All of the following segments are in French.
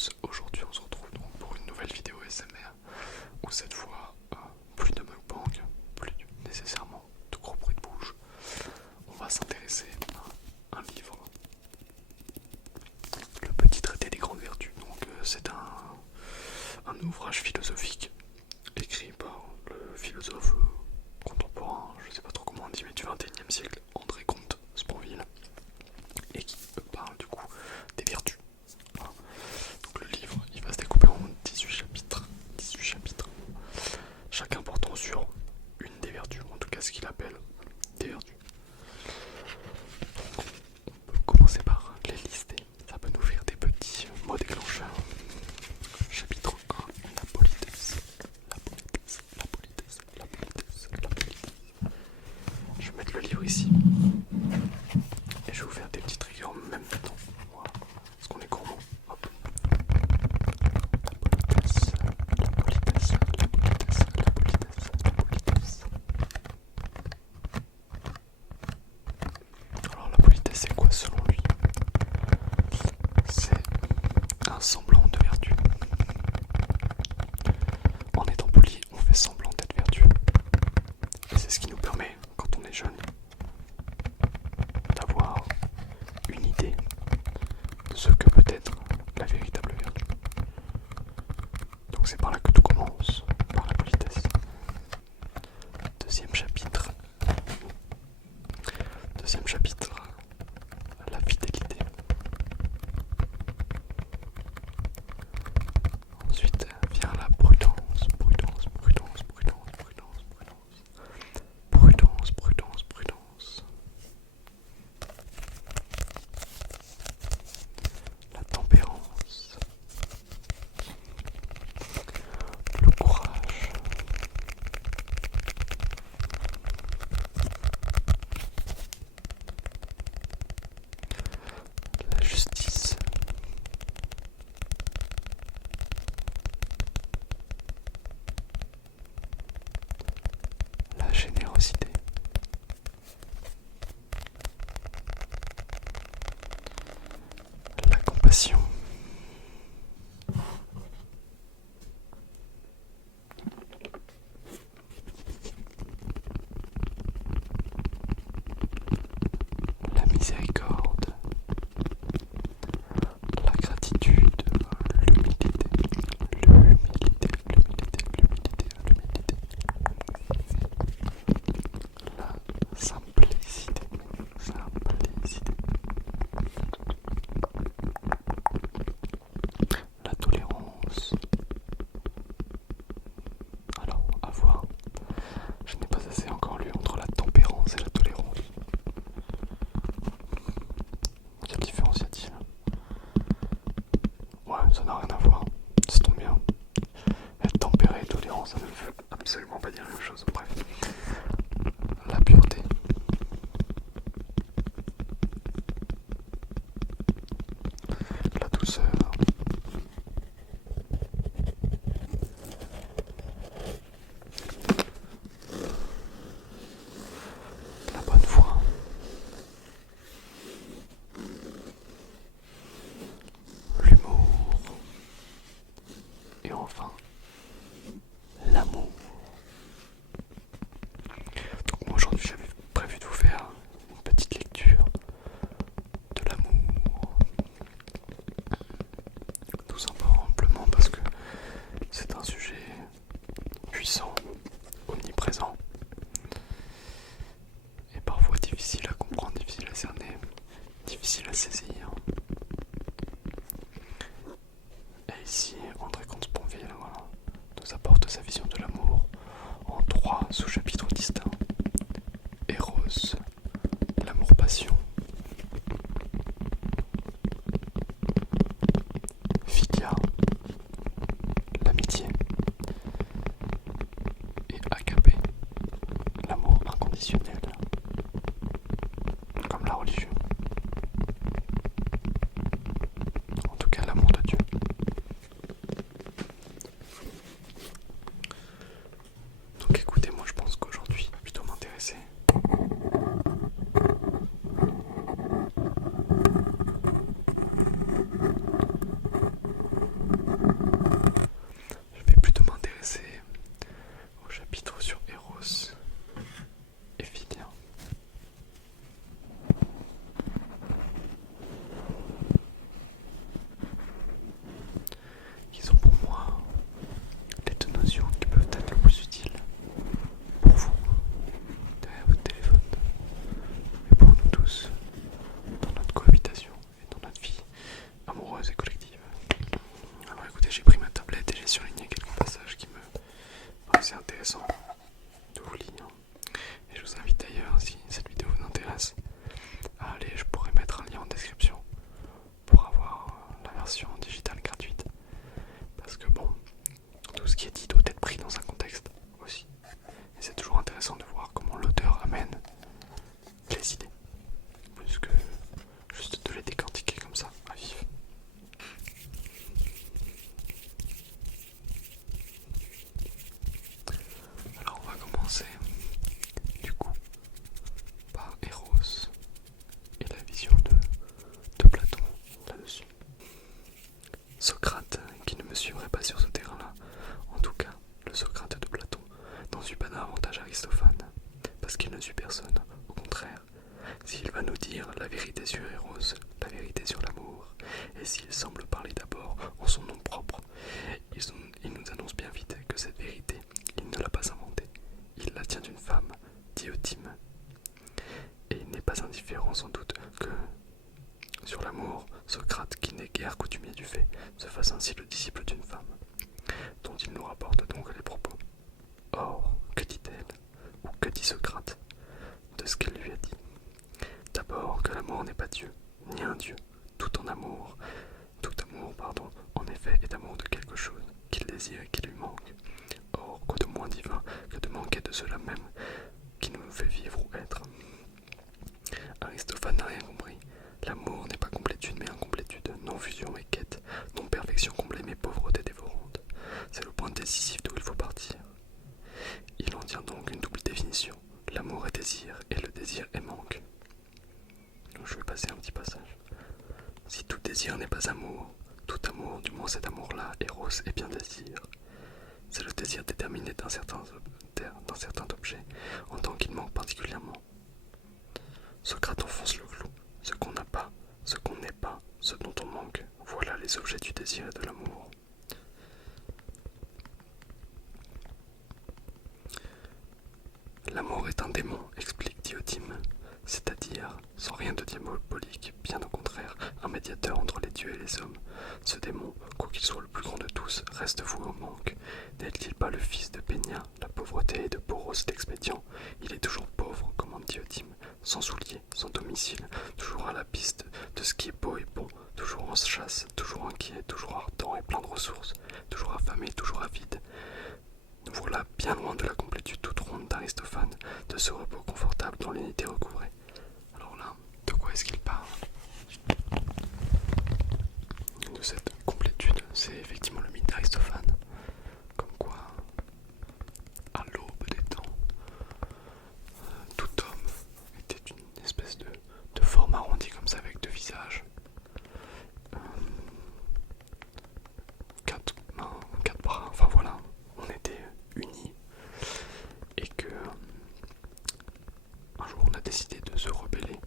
tous, aujourd'hui on se retrouve donc pour une nouvelle vidéo SMR où cette fois plus de mukbang, plus nécessairement de gros bruits de bouche. On va s'intéresser à un livre, le petit traité des grandes vertus. Donc c'est un ouvrage philosophique écrit par le philosophe contemporain, je sais pas trop comment on dit, mais du 21e siècle, André Comte Sponville, et qui parle du coup des vertus. Voilà. Donc le livre, il va se découper en 18 chapitres. 18 chapitres. Chacun portant sur une des vertus, en tout cas ce qu'il appelle des vertus. Donc on peut commencer par les lister. Ça peut nous faire des petits mots déclencheurs. Chapitre 1, la politesse. La politesse, la politesse, la politesse, la politesse. Je vais mettre le livre ici. Et je vais vous faire des petits triggers en même temps. Voilà. Parce qu'on est gourmand. Hop. La politesse, la politesse, la politesse, la politesse, la politesse. Alors la politesse c'est quoi selon lui? C'est un semblant de vertu. En étant poli, on fait semblant d'être vertueux. Et c'est ce qui nous permet, quand on est jeune, d'avoir une idée de ce que peut être la véritable vertu. Donc c'est par là que tout commence, par la politesse. Deuxième chapitre. Deuxième chapitre, la fidélité. Ensuite vient la prudence, prudence, prudence, prudence, prudence, prudence. Prudence, prudence, prudence. La tempérance. Le courage. La justice. La générosité. La compassion. La miséricorde. La gratitude. L'humilité. L'humilité. L'humilité. L'humilité. L'humilité. La simplicité. Simplicité. La tolérance. Alors, à voir. Je n'ai pas assez encore lu entre la tempérance et la tolérance. Quelle différence y a-t-il? Ouais, ça n'a rien à voir. Ça tombe bien. Être tempéré et tolérant, ça ne veut absolument pas dire la même chose. Bref. La pureté. La douceur. La bonne foi. L'humour. Et enfin, l'amour. Donc moi aujourd'hui j'avais prévu de vous faire une petite lecture de l'amour. Tout simplement parce que c'est un sujet puissant, omniprésent et parfois difficile à comprendre, difficile à cerner, difficile à saisir. Et ici, André Comte Sponville, voilà, nous apporte sa vision de l'amour en 3 sous-chapitres distincts. Eros, l'amour-passion. Philia, l'amitié. Et Agapé, l'amour inconditionnel. Comme la religion. En tout cas, l'amour de Dieu. Donc écoutez, moi je pense qu'aujourd'hui, ça va plutôt m'intéresser. Socrate, qui ne me suivrait pas sur ce terrain-là, en tout cas, le Socrate de Platon, n'en suit pas davantage Aristophane, parce qu'il ne suit personne, au contraire. S'il va nous dire la vérité sur Eros, la vérité sur l'amour, et s'il semble parler d'abord en son nom propre, il nous annonce bien vite que cette vérité, il ne l'a pas inventée. Il la tient d'une femme, Diotime. Et il n'est pas indifférent sans doute que, sur l'amour, Socrate, qui n'est guère coutumier du fait, se fasse ainsi le disciple d'une femme, dont il nous rapporte donc les propos. Or, que dit-elle, ou que dit Socrate, de ce qu'elle lui a dit? D'abord que l'amour n'est pas Dieu, ni un Dieu, tout amour, en effet, est amour de quelque chose, qu'il désire et qui lui manque. Or, quoi de moins divin que de manquer de cela même qui nous fait vivre ou être? Aristophane n'a rien compris. L'amour n'est pas complétude mais incomplétude, non fusion mais quête, non perfection comblée mais pauvreté dévorante. C'est le point décisif d'où il faut partir. Il en tient donc une double définition. L'amour est désir et le désir est manque. Donc je vais passer un petit passage. Si tout désir n'est pas amour, tout amour, du moins cet amour-là, Eros, est bien désir. C'est le désir déterminé d'un certain objet, en tant qu'il manque particulièrement. Socrate enfonce le clou. Ce qu'on n'a pas, ce qu'on n'est pas, ce dont on manque, voilà les objets du désir et de l'amour. L'amour est un démon, explique Diotime, c'est-à-dire, sans rien de diabolique, bien au contraire, un médiateur entre les dieux et les hommes. Ce démon, quoiqu'il soit le plus grand de tous, reste voué au manque. N'est-il pas le fils de Pénia, la pauvreté et de Poros d'Expédient? Il est toujours pauvre, commande Diotime, sans souliers, sans domicile, toujours à la piste de ce qui est beau et bon, toujours en chasse, toujours inquiet, toujours ardent et plein de ressources, toujours affamé, toujours avide. Nous voilà bien loin de la complétude toute ronde d'Aristophane, de ce repos confortable dans l'unité recouvrée. Alors là, de quoi est-ce qu'il parle? De cette complétude, c'est effectivement le mythe d'Aristophane, comme quoi, à l'aube des temps, tout homme était une espèce de forme arrondie comme ça avec deux visages, quatre mains, quatre bras, enfin voilà, on était unis et que un jour on a décidé de se rebeller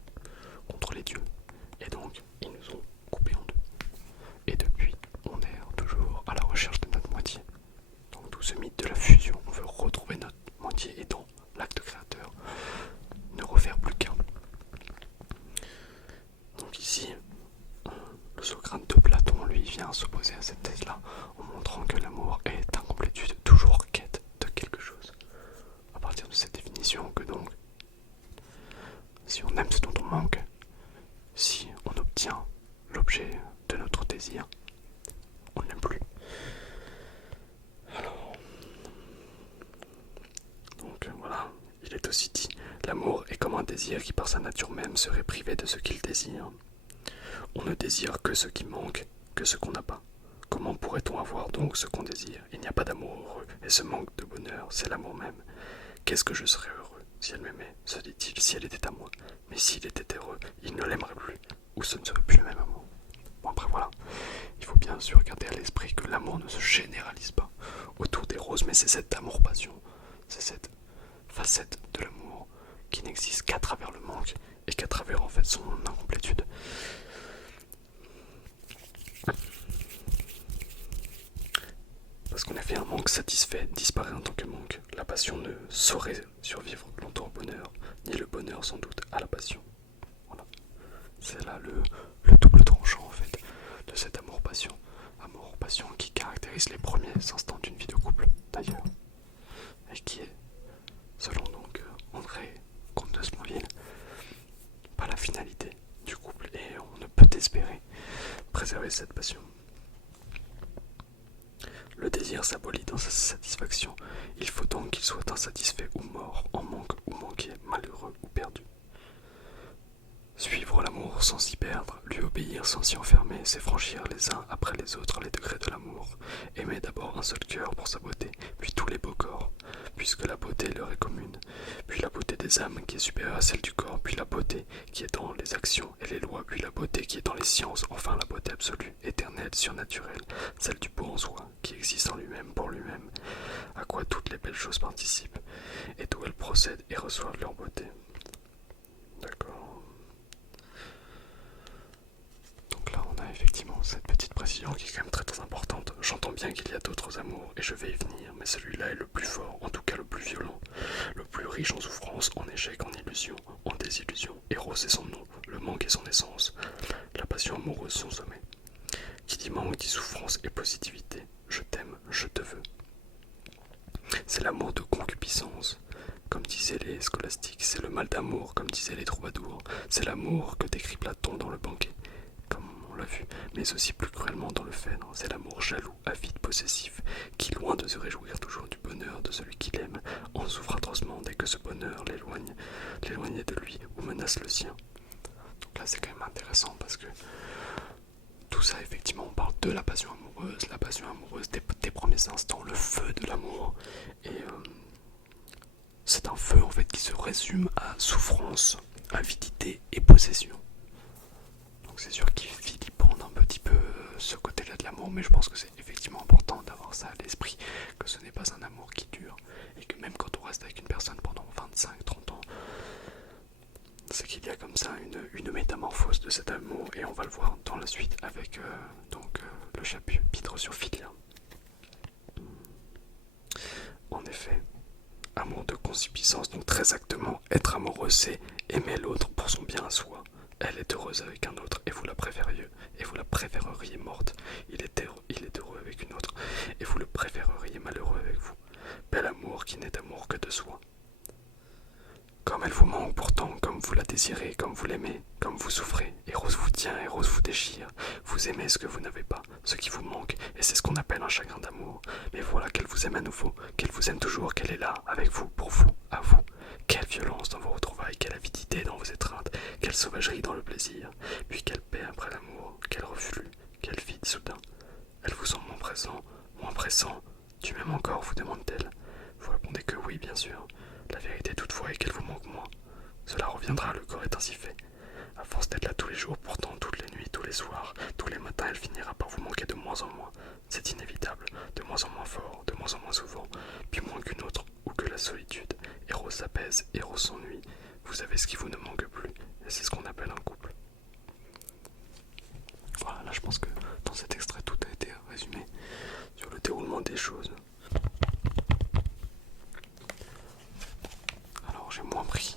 contre les dieux et donc ils nous ont coupés en deux. Et depuis, on erre toujours à la recherche de notre moitié. Donc tout ce mythe de la fusion, on veut retrouver notre moitié et dans l'acte créateur, ne refaire plus qu'un. Donc ici, le Socrate de Platon, lui, vient s'opposer à cette thèse-là, en montrant que l'amour est incomplétude, toujours quête de quelque chose. À partir de cette définition que donc, si on aime ce dont on manque, si on obtient l'objet de notre désir, on ne l'aime plus. Alors, donc voilà, il est aussi dit, l'amour est comme un désir qui par sa nature même serait privé de ce qu'il désire. On ne désire que ce qui manque, que ce qu'on n'a pas. Comment pourrait-on avoir donc ce qu'on désire? Il n'y a pas d'amour heureux, et ce manque de bonheur, c'est l'amour même. Qu'est-ce que je serais heureux si elle m'aimait, se dit-il, si elle était à moi. Mais s'il était heureux, il ne l'aimerait plus, ou ce ne serait plus le même amour. Bon après voilà, il faut bien sûr garder à l'esprit que l'amour ne se généralise pas autour des roses, mais c'est cette amour-passion, c'est cette facette de l'amour qui n'existe qu'à travers le manque et qu'à travers en fait son incomplétude. Parce qu'en effet, un manque satisfait disparaît en tant que manque. La passion ne saurait survivre longtemps au bonheur, ni le bonheur sans doute à la passion. Voilà. C'est là le double tranchant en fait de cette amour-passion. Amour-passion qui caractérise les premiers instants d'une vie de couple d'ailleurs. Et qui est, selon donc André Comte de Sponville, pas la finalité du couple. Et on ne peut espérer préserver cette passion. Le désir s'abolit dans sa satisfaction. Il faut donc qu'il soit insatisfait ou mort, en manque ou manqué, malheureux ou perdu. Suivre l'amour sans s'y perdre, lui obéir sans s'y enfermer, c'est franchir les uns après les autres les degrés de l'amour. Aimer d'abord un seul cœur pour sa beauté, puis tous les beaux corps, puisque la beauté leur est commune, puis la beauté des âmes qui est supérieure à celle du corps, puis la beauté qui est dans les actions et les lois, puis la beauté qui est dans les sciences, enfin la beauté absolue, éternelle irrationnelle, surnaturelle, celle du beau en soi, qui existe en lui-même pour lui-même, à quoi toutes les belles choses participent, et d'où elles procèdent et reçoivent leur beauté. D'accord. Donc là, on a effectivement cette petite précision qui est quand même très très importante. J'entends bien qu'il y a d'autres amours, et je vais y venir, mais celui-là est le plus fort, en tout cas le plus violent, le plus riche en souffrance, en échecs, en illusions, en désillusions. Eros est son nom, le manque est son essence, la passion amoureuse son sommet. Qui dit manque dit souffrance et positivité. Je t'aime, je te veux. C'est l'amour de concupiscence, comme disaient les scolastiques. C'est le mal d'amour, comme disaient les troubadours. C'est l'amour que décrit Platon dans le banquet, comme on l'a vu, mais aussi plus cruellement dans le Phèdre. C'est l'amour jaloux, avide, possessif, qui, loin de se réjouir toujours du bonheur de celui qu'il aime, en souffre atrocement dès que ce bonheur l'éloigne de lui ou menace le sien. Donc là, c'est quand même intéressant parce que tout ça, effectivement, on parle de la passion amoureuse des premiers instants, le feu de l'amour. Et c'est un feu en fait qui se résume à souffrance, avidité et possession. Donc c'est sûr qu'il vilipende un petit peu ce côté-là de l'amour, mais je pense que c'est effectivement important d'avoir ça à l'esprit, que ce n'est pas un amour qui dure, et que même quand on reste avec une personne pendant 25-30 ans, c'est qu'il y a comme ça une métamorphose de cet amour, et on va le voir dans la suite avec le chapitre sur Philia. En effet, amour de concupiscence, donc très exactement, être amoureux, c'est aimer l'autre pour son bien à soi. Elle est heureuse avec un autre, et vous la préféreriez morte. Il est heureux avec une autre, et vous le préféreriez malheureux avec vous. Bel amour qui n'est amour que de soi. Comme elle vous manque pourtant, comme vous la désirez, comme vous l'aimez, comme vous souffrez, Eros vous tient, Eros vous déchire, vous aimez ce que vous n'avez pas, ce qui vous manque, et c'est ce qu'on appelle un chagrin d'amour. Mais voilà qu'elle vous aime à nouveau, qu'elle vous aime toujours, qu'elle est là, avec vous, pour vous, à vous. Quelle violence dans vos retrouvailles, quelle avidité dans vos étreintes, quelle sauvagerie dans le plaisir, puis quelle paix après l'amour, quel reflux, quel vide soudain. Elle vous semble moins pressant, tu m'aimes encore, vous demande-t-elle. Vous répondez que oui, bien sûr. La vérité toutefois est qu'elle vous manque moins. Cela reviendra, le corps est ainsi fait. À force d'être là tous les jours, pourtant toutes les nuits, tous les soirs, tous les matins, elle finira par vous manquer de moins en moins. C'est inévitable, de moins en moins fort, de moins en moins souvent, puis moins qu'une autre, ou que la solitude. Eros s'apaise, Eros s'ennuie. Vous avez ce qui vous ne manque plus, et c'est ce qu'on appelle un couple. Voilà, là je pense que dans cet extrait tout a été résumé sur le déroulement des choses. Alors j'ai moins pris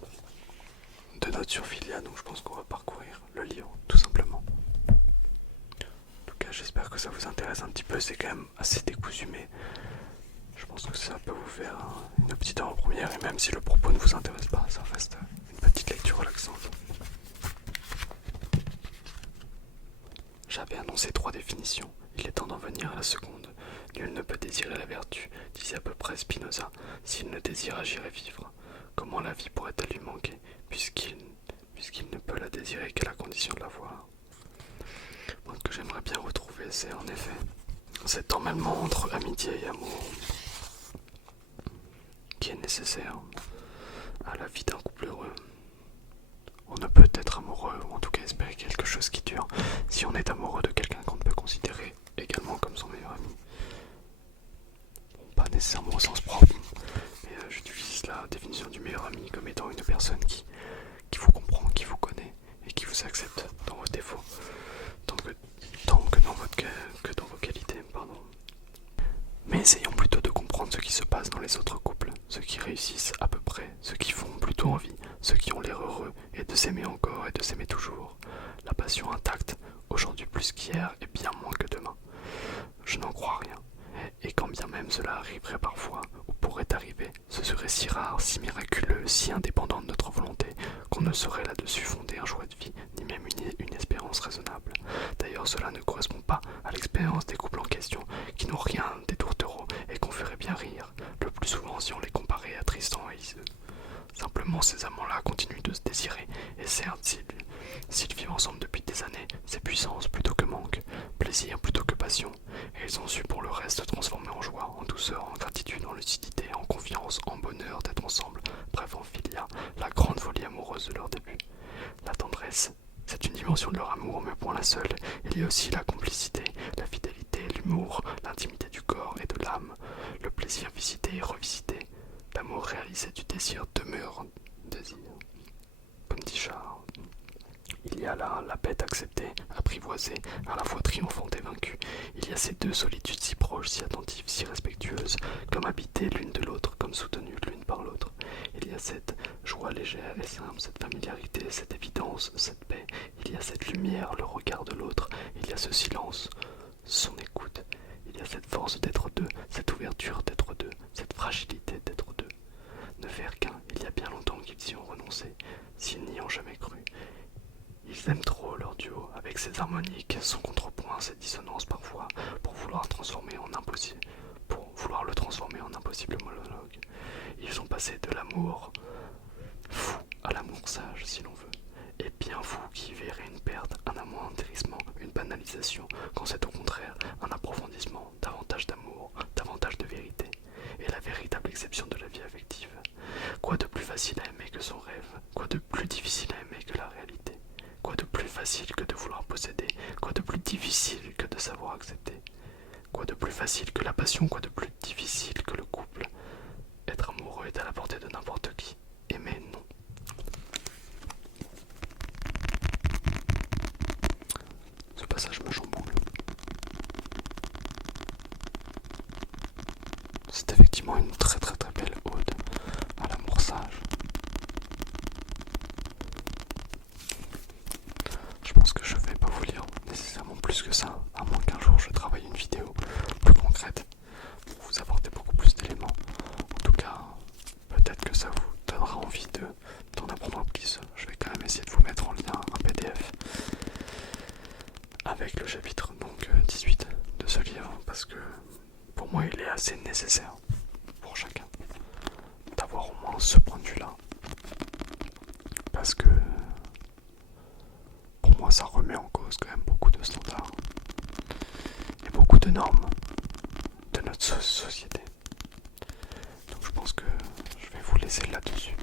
de notes sur Philia, donc je pense qu'on va parcourir le livre, tout simplement. En tout cas, j'espère que ça vous intéresse un petit peu, c'est quand même assez décousu, mais je pense que ça peut vous faire une petite avant-première, et même si le propos ne vous intéresse pas, ça reste une petite lecture relaxante. J'avais annoncé 3 définitions, il est temps d'en venir à la seconde. Nul ne peut désirer la vertu, disait à peu près Spinoza, s'il ne désire agir et vivre. Comment la vie pourrait-elle lui manquer, puisqu'il ne peut la désirer qu'à la condition de l'avoir. Moi, ce que j'aimerais bien retrouver, c'est en effet cet emmêlement entre amitié et amour qui est nécessaire à la vie d'un couple heureux. On ne peut être amoureux, ou en tout cas espérer quelque chose qui dure, si on est amoureux de quelqu'un qu'on ne peut considérer également comme son meilleur ami. Bon, pas nécessairement au sens propre, mais j'utilise la définition du meilleur ami comme étant une personne qui vous comprend, qui vous connaît et qui vous accepte dans vos défauts, tant que dans vos qualités. Mais essayons plutôt de comprendre ce qui se passe dans les autres couples, ceux qui réussissent à peu près, ceux qui font plutôt envie, ceux qui ont l'air heureux, et de s'aimer encore et de s'aimer toujours. La passion intacte, aujourd'hui plus qu'hier et bien moins que demain. Je n'en crois rien. Et quand bien même cela arriverait parfois, ou pourrait arriver, ce serait si rare, si miraculeux, si indépendant de notre volonté, qu'on ne saurait là-dessus fonder un choix de vie, ni même une espérance raisonnable. D'ailleurs, cela ne correspond pas à l'expérience des couples en question, qui n'ont rien des tourtereaux et qu'on ferait bien rire, le plus souvent si on les comparait à Tristan et Iseult. Simplement, ces amants-là continuent de se désirer, et certes, s'ils vivent ensemble depuis des années, c'est puissance plutôt que manque, plaisir plutôt que passion, et ils ont su pour le reste transformer en joie, en douceur, en gratitude, en lucidité, en confiance, en bonheur d'être ensemble, bref en philia, la grande folie amoureuse de leur début. La tendresse, c'est une dimension de leur amour, mais point la seule. Il y a aussi la complicité, la a ces deux solitudes si proches, si attentives, si respectueuses, comme habitées l'une de l'autre, comme soutenues l'une par l'autre. Il y a cette joie légère et simple, cette familiarité, cette évidence, cette paix. Il y a cette lumière, le regard de l'autre. Il y a ce silence, son écoute. Il y a cette force d'être deux, cette ouverture d'être deux, cette fragilité d'être deux. Ne faire qu'un, il y a bien longtemps qu'ils y ont renoncé, s'ils n'y ont jamais cru. Ils aiment trop leur duo, avec ses harmoniques, son contrepoint, ses dissonances parfois, pour vouloir le transformer en impossible monologue. Ils ont passé de l'amour fou à l'amour sage, si l'on veut, et bien fou qui verrait une perte, un amoindrissement, une banalisation, quand c'est au contraire un approfondissement, davantage d'amour, davantage de vérité, et la véritable exception de la vie affective. Quoi de plus facile à aimer que son rêve? Quoi de plus difficile à aimer que la réalité? Quoi de plus facile que de vouloir posséder? Quoi de plus difficile que de savoir accepter? Quoi de plus facile que la passion? Quoi de plus difficile que le couple? Être amoureux est à la portée de n'importe qui. Aimer, non. Ce passage me chamboule. C'est effectivement une très très très belle ode à l'amour sage. Je pense que je vais pas vous lire nécessairement plus que ça, à moins qu'un jour je travaille une vidéo plus concrète pour vous apporter beaucoup plus d'éléments. En tout cas, peut-être que ça vous donnera envie d'en apprendre plus. Je vais quand même essayer de vous mettre en lien un PDF avec le chapitre donc 18 de ce livre, parce que pour moi il est assez nécessaire pour chacun d'avoir au moins ce point de vue là, parce que pour moi ça remet en cause quand même beaucoup de standards et beaucoup de normes de notre société. Donc je pense que je vais vous laisser là-dessus.